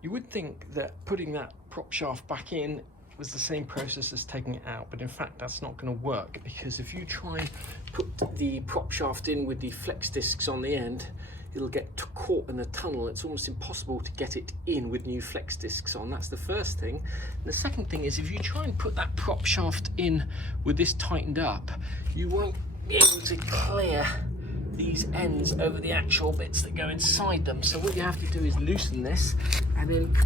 You would think that putting that prop shaft back in was the same process as taking it out, but in fact that's not going to work, because if you try and put the prop shaft in with the flex discs on the end, it'll get caught in the tunnel. It's almost impossible to get it in with new flex discs on. That's the first thing. And the second thing is, if you try and put that prop shaft in with this tightened up, you won't be able to clear these ends over the actual bits that go inside them. So what you have to do is loosen this and then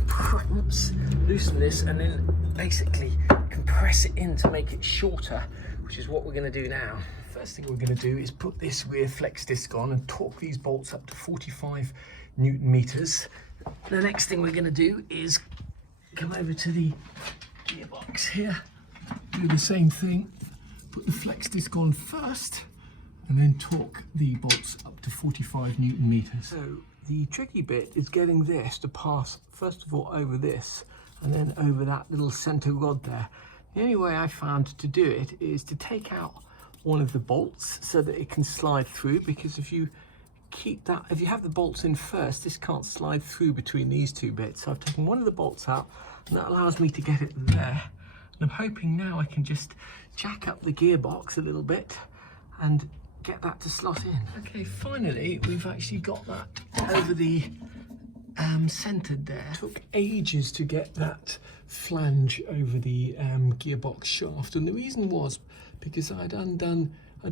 loosen this and then basically compress it in to make it shorter, which is what we're going to do now. First thing we're going to do is put this rear flex disc on and torque these bolts up to 45 Newton meters. The next thing we're going to do is come over to the gearbox here, do the same thing, put the flex disc on first, and then torque the bolts up to 45 Newton meters. So the tricky bit is getting this to pass, first of all, over this, and then over that little center rod there. The only way I found to do it is to take out one of the bolts so that it can slide through, because if you have the bolts in first, this can't slide through between these two bits. So I've taken one of the bolts out, and that allows me to get it there. And I'm hoping now I can just jack up the gearbox a little bit and get that to slot in. Okay, finally we've actually got that over the centered there. It took ages to get that flange over the gearbox shaft, and the reason was because I'd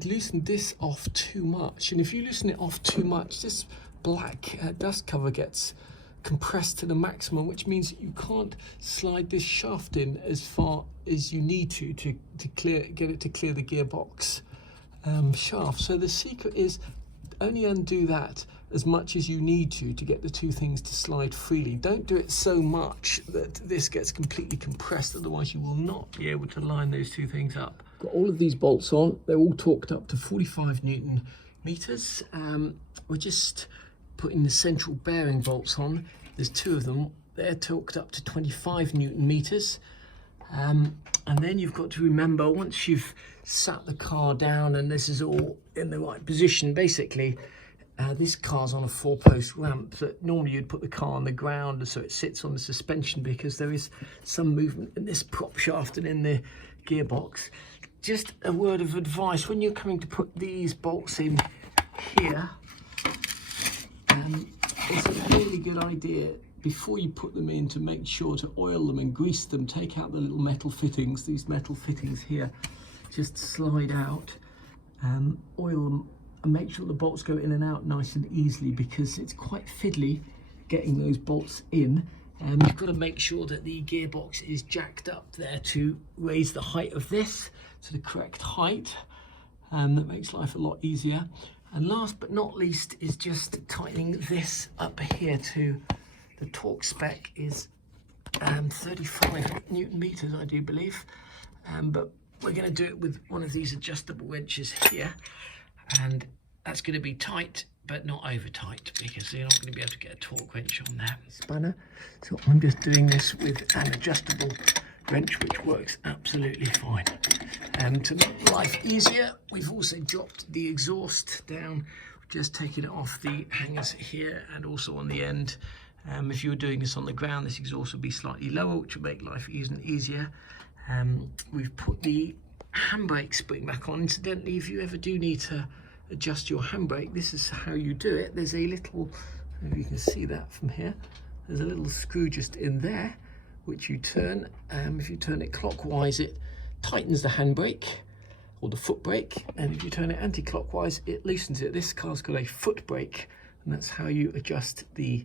loosened this off too much, and if you loosen it off too much, this black dust cover gets compressed to the maximum, which means you can't slide this shaft in as far as you need to get it to clear the gearbox shaft. So the secret is only undo that as much as you need to get the two things to slide freely. Don't do it so much that this gets completely compressed, otherwise you will not be able to line those two things up. Got all of these bolts on, they're all torqued up to 45 Newton meters. We're just putting the central bearing bolts on. There's two of them, they're torqued up to 25 Newton meters. And then you've got to remember, once you've sat the car down and this is all in the right position, basically this car's on a 4-post ramp that normally you'd put the car on the ground so it sits on the suspension, because there is some movement in this prop shaft and in the gearbox. Just a word of advice, when you're coming to put these bolts in here, it's a really good idea before you put them in to make sure to oil them and grease them. Take out the little metal fittings. These metal fittings here just slide out, oil them and make sure the bolts go in and out nice and easily, because it's quite fiddly getting those bolts in. You've got to make sure that the gearbox is jacked up there to raise the height of this to the correct height. That makes life a lot easier. And last but not least is just tightening this up here to the torque spec is 35 Newton meters, I do believe. But we're going to do it with one of these adjustable wrenches here, and that's going to be tight but not over tight, because you're not going to be able to get a torque wrench on that spanner. So I'm just doing this with an adjustable wrench, which works absolutely fine. To make life easier, we've also dropped the exhaust down, just taking it off the hangers here and also on the end. If you were doing this on the ground, this exhaust would be slightly lower, which would make life even easier. We've put the handbrake spring back on. Incidentally, if you ever do need to adjust your handbrake, this is how you do it. There's a little, if you can see that from here, there's a little screw just in there, which you turn. If you turn it clockwise, it tightens the handbrake or the foot brake, and if you turn it anti-clockwise, it loosens it. This car's got a foot brake, and that's how you adjust the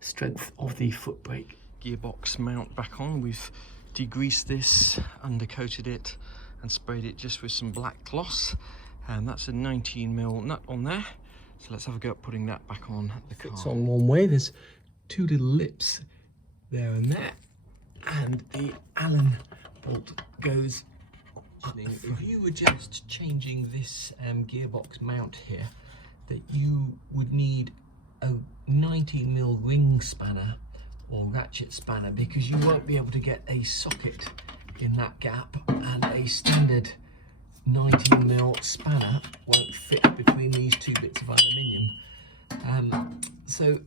strength of the foot brake. Gearbox mount back on. We've degreased this, undercoated it, and sprayed it just with some black gloss. And that's a 19mm nut on there. So let's have a go at putting that back on the car. It's on one way. There's two little lips there and there, and the Allen bolt goes up. If you were just changing this gearbox mount here, that you would need a 19mm ring spanner or ratchet spanner, because you won't be able to get a socket in that gap, and a standard 19mm spanner won't fit between these two bits of aluminium. So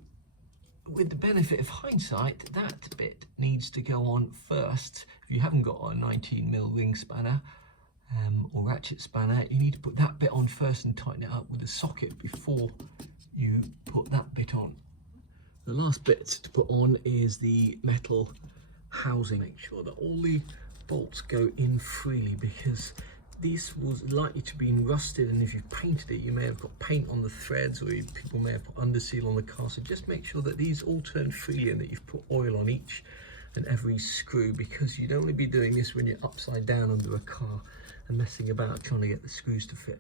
with the benefit of hindsight, that bit needs to go on first. If you haven't got a 19mm ring spanner or ratchet spanner, you need to put that bit on first and tighten it up with the socket before you put that bit on. The last bit to put on is the metal housing. Make sure that all the bolts go in freely, because this was likely to be rusted, and if you've painted it, you may have got paint on the threads, or people may have put underseal on the car. So just make sure that these all turn freely and that you've put oil on each and every screw, because you don't want to be doing this when you're upside down under a car and messing about trying to get the screws to fit.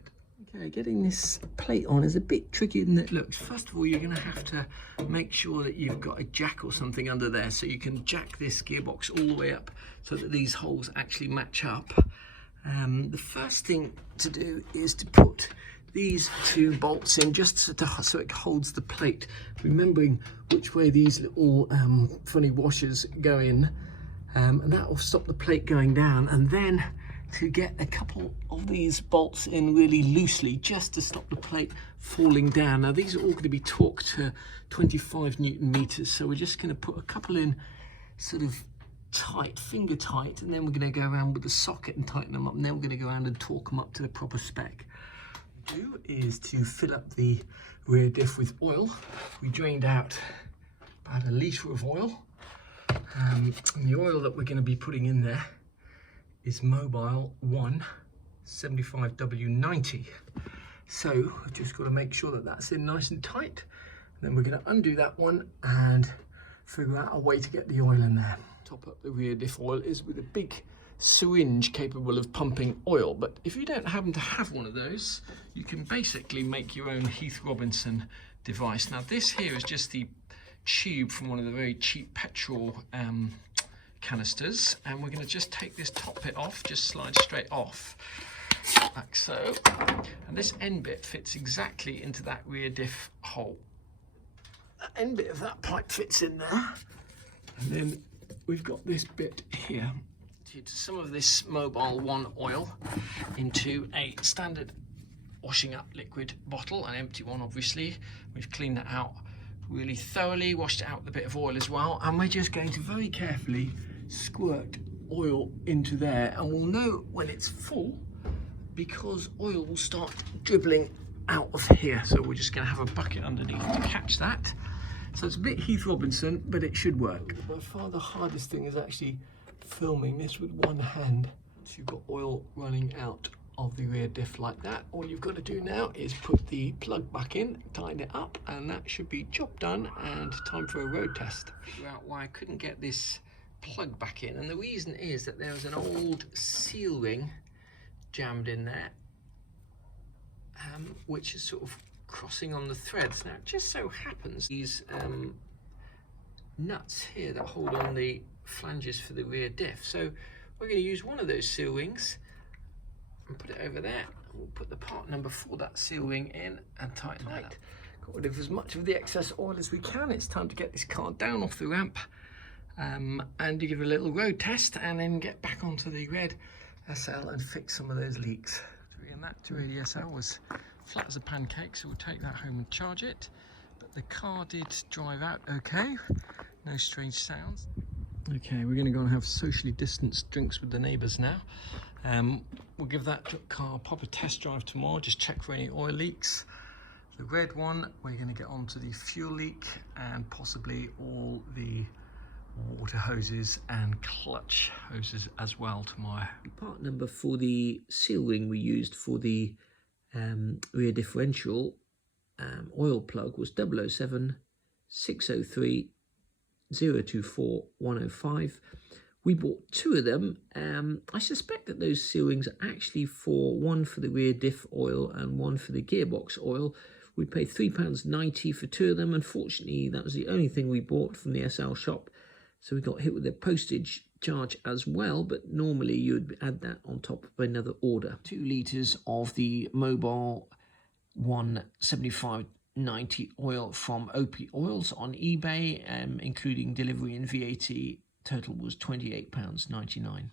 Okay, getting this plate on is a bit trickier than it looks. First of all, you're going to have to make sure that you've got a jack or something under there, so you can jack this gearbox all the way up so that these holes actually match up. The first thing to do is to put these two bolts in, just so it holds the plate, remembering which way these little funny washers go in, and that will stop the plate going down. And then to get a couple of these bolts in really loosely, just to stop the plate falling down. Now these are all going to be torqued to 25 Newton meters, so we're just going to put a couple in sort of tight, finger tight, and then we're going to go around with the socket and tighten them up, and then we're going to go around and torque them up to the proper spec. What we do is to fill up the rear diff with oil. We drained out about 1 litre of oil, and the oil that we're going to be putting in there is Mobile 1 75W90. So I've just got to make sure that that's in nice and tight, and then we're going to undo that one and figure out a way to get the oil in there. Top up the rear diff oil is with a big syringe capable of pumping oil, but if you don't happen to have one of those, you can basically make your own Heath Robinson device. Now this here is just the tube from one of the very cheap petrol canisters, and we're going to just take this top bit off, just slide straight off like so, and this end bit fits exactly into that rear diff hole. That end bit of that pipe fits in there, and then we've got this bit here. Some of this Mobile 1 oil into a standard washing up liquid bottle, an empty one obviously. We've cleaned that out really thoroughly, washed it out with a bit of oil as well, and we're just going to very carefully squirt oil into there, and we'll know when it's full because oil will start dribbling out of here. So we're just going to have a bucket underneath to catch that. So it's a bit Heath Robinson, but it should work. By far the hardest thing is actually filming this with one hand. So you've got oil running out of the rear diff like that. All you've got to do now is put the plug back in, tighten it up, and that should be job done and time for a road test. Figure out why I couldn't get this plug back in, and the reason is that there was an old seal ring jammed in there, which is sort of crossing on the threads. Now it just so happens these nuts here that hold on the flanges for the rear diff, so we're going to use one of those seal rings and put it over there. We'll put the part number for that seal ring in and tighten that up. Got rid of as much of the excess oil as we can. It's time to get this car down off the ramp and to give it a little road test, and then get back onto the red SL and fix some of those leaks. And that really SL was flat as a pancake, so we'll take that home and charge it. But the car did drive out okay, no strange sounds. Okay, we're going to go and have socially distanced drinks with the neighbours now. We'll give that car a proper test drive tomorrow, just check for any oil leaks. The red one, we're going to get onto the fuel leak and possibly all the water hoses and clutch hoses as well tomorrow. The part number for the seal ring we used for the rear differential oil plug was 007 603 024 105. We bought 2 of them. I suspect that those seal rings are actually one for the rear diff oil and one for the gearbox oil. We paid £3.90 for 2 of them. Unfortunately, that was the only thing we bought from the SL shop, so we got hit with a postage charge as well, but normally you would add that on top of another order. 2 litres of the Mobile 1 7590 oil from OP Oils on eBay, including delivery and VAT. Total was £28.99.